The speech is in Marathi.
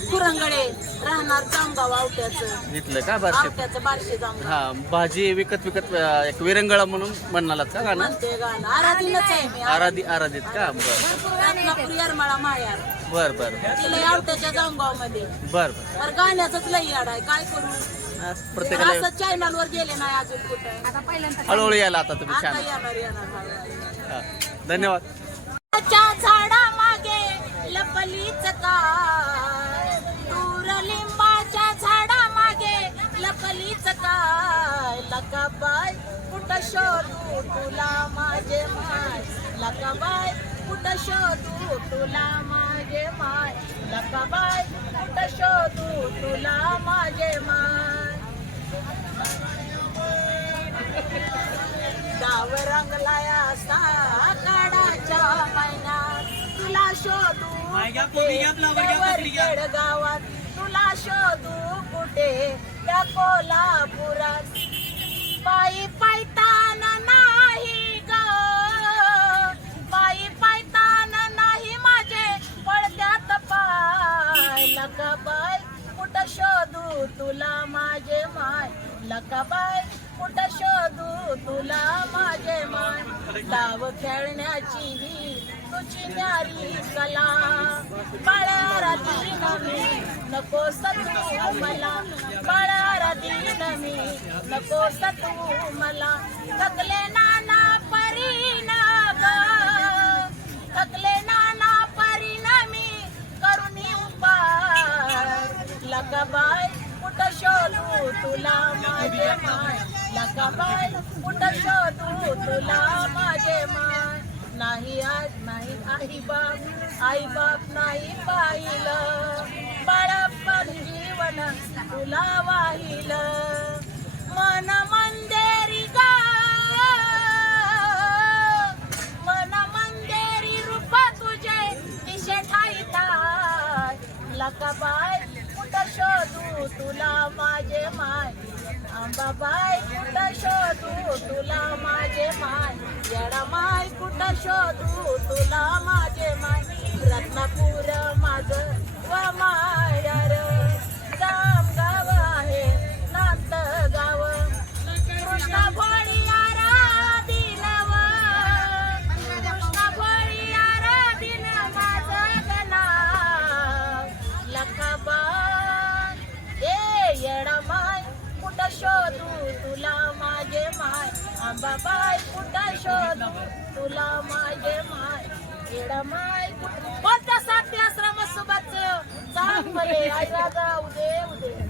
सुरंगडे राहणार जामगाव आवट्याचं. इथलं का बारशे? आवट्याचं बारशे जामगाव. हा भाजी विकत विकत अं, एक विरंगळा म्हणून म्हणालात का गाणं? म्हणते गाणं. आराधीनच आहे मी. आराधी आराधीत का? बर. रत्नापूर येरमाळा मायार बर बर तिला आवट्याच्या जामगावमध्ये बर. बर तर गाण्याचंच लई याड आहे. काय करू? असं प्रत्येकाला असं चॅनल वर गेले नाही अजून कुठं. आता पहिल्यांदा हळूहळू यायला आता तुम्ही आता छान येणार येणार. हळूहळू. हा. धन्यवाद. मागे लपलीच काय? तूर लिंबाच्या झाडा मागे लपलीच काय? लकाबाई कुठं शोधू तुला माझे माय? लकाबाय कुठं शोधू तुला माझे माय? लकाबाय कुठं शोधू तुला माझे माय? गाव रंगलाया सा काडाच्या महिन्यात. तुला शोधू गावात तुला शोधू कुठे? त्या कोल्हापुरात. पायी पायतान नाही ग. पायी पायतान नाही माझे पडत्यात पाय. लकाबाय कुठं शोधू तुला माझे माय? लकाबाय कुठं शोधू तुला माझे माय? डाव खेळण्याची ही तुझी न्यारी कला बाळारा दिन मी नको सतू मला. बाळारा दिन मी नको सतू मला. थकले नाना परीना ग थकले नाना परिणामी करुणी उपाय लकाबाई कुठं शोधू तुला माझे माय? लकाबाई कुठं शोधू तुला माझे माय? नाही आज नाही आई बाप आई बाप नाही पाहिलं. बाळपण जीवन तुला वाहिलं. मन मंदेरी गा मन मंदेरी रूप तुझे दिशे ठाईता लका लकाबाई कुठं शोधू तुला माझे माय? आंबाबाई कुठं शोधू तुला माझे माय? येडा माय कुठं शोधू तुला माझे माय? रत्नापूर माझ व माय बाबाय कुठं शोध? तुला माझे माय येडा माय कोणता साध्य आश्रम सोबत चांग बरे आई राजा उदे उदे.